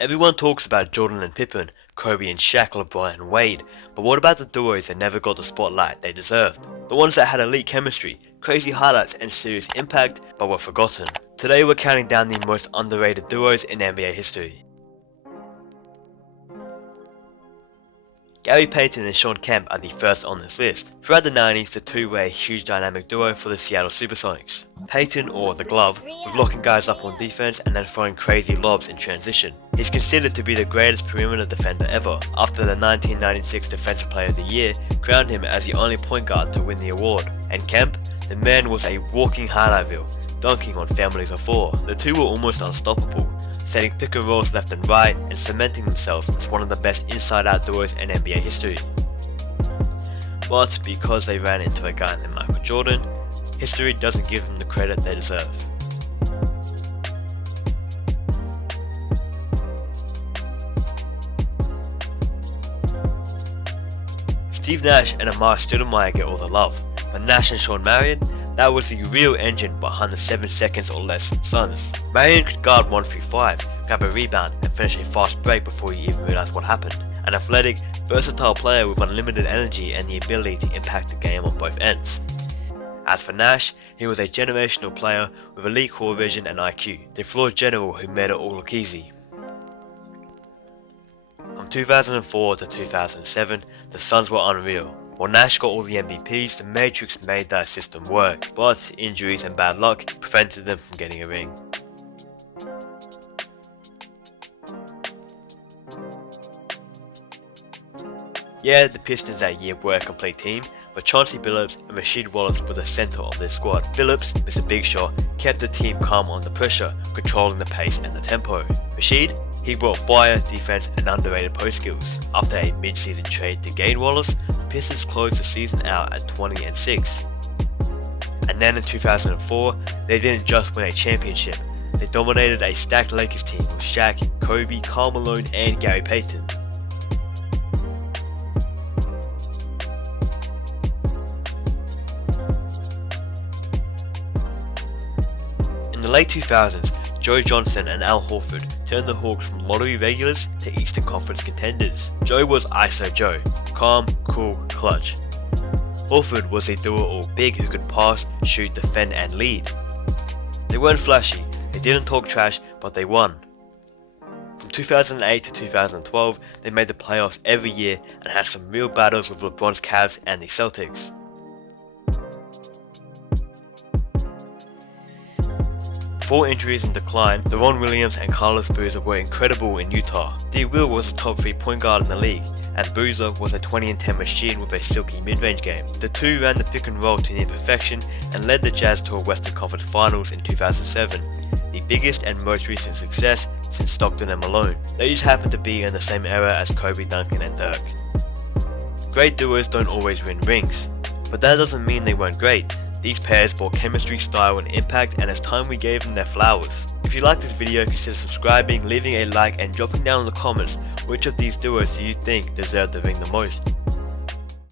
Everyone talks about Jordan and Pippen, Kobe and Shaq, LeBron and Wade, but what about the duos that never got the spotlight they deserved? The ones that had elite chemistry, crazy highlights and serious impact, but were forgotten. Today we're counting down the most underrated duos in NBA history. Gary Payton and Shawn Kemp are the first on this list. Throughout the 90s, the two were a huge dynamic duo for the Seattle Supersonics. Payton, or the glove, was locking guys up on defense and then throwing crazy lobs in transition. He's considered to be the greatest perimeter defender ever, after the 1996 Defensive Player of the Year crowned him as the only point guard to win the award. And Kemp, the man was a walking highlight reel, dunking on families of four. The two were almost unstoppable, setting pick and rolls left and right and cementing themselves as one of the best inside-out duos in NBA history. But because they ran into a guy named Michael Jordan, history doesn't give them the credit they deserve. Steve Nash and Amar Stoudemire get all the love, but Nash and Shawn Marion, that was the real engine behind the 7 seconds or less Suns. Marion could guard 1 through 5, grab a rebound and finish a fast break before you even realised what happened. An athletic, versatile player with unlimited energy and the ability to impact the game on both ends. As for Nash, he was a generational player with elite core vision and IQ, the floor general who made it all look easy. From 2004 to 2007, the Suns were unreal. While Nash got all the MVPs, the Matrix made that system work, but injuries and bad luck prevented them from getting a ring. Yeah, the Pistons that year were a complete team, but Chauncey Billups and Rasheed Wallace were the centre of their squad. Billups, Mr. Big Shot, kept the team calm under pressure, controlling the pace and the tempo. Rasheed, he brought fire, defense and underrated post skills. After a mid-season trade to gain Wallace, the Pistons closed the season out at 20-6. And then in 2004, they didn't just win a championship, they dominated a stacked Lakers team with Shaq, Kobe, Karl Malone and Gary Payton. In the late 2000s, Joe Johnson and Al Horford turned the Hawks from lottery regulars to Eastern Conference contenders. Joe was ISO Joe, calm, cool, clutch. Horford was a do-it-all big who could pass, shoot, defend and lead. They weren't flashy, they didn't talk trash, but they won. From 2008 to 2012, they made the playoffs every year and had some real battles with LeBron's Cavs and the Celtics. Before injuries and decline, Deron Williams and Carlos Boozer were incredible in Utah. D. Will was a top 3 point guard in the league, and Boozer was a 20-10 machine with a silky mid-range game. The two ran the pick and roll to near perfection and led the Jazz to a Western Conference Finals in 2007, the biggest and most recent success since Stockton and Malone. They just happened to be in the same era as Kobe, Duncan and Dirk. Great duos don't always win rings, but that doesn't mean they weren't great. These pairs brought chemistry, style and impact, and it's time we gave them their flowers. If you like this video, consider subscribing, leaving a like and dropping down in the comments which of these duos do you think deserve the ring the most.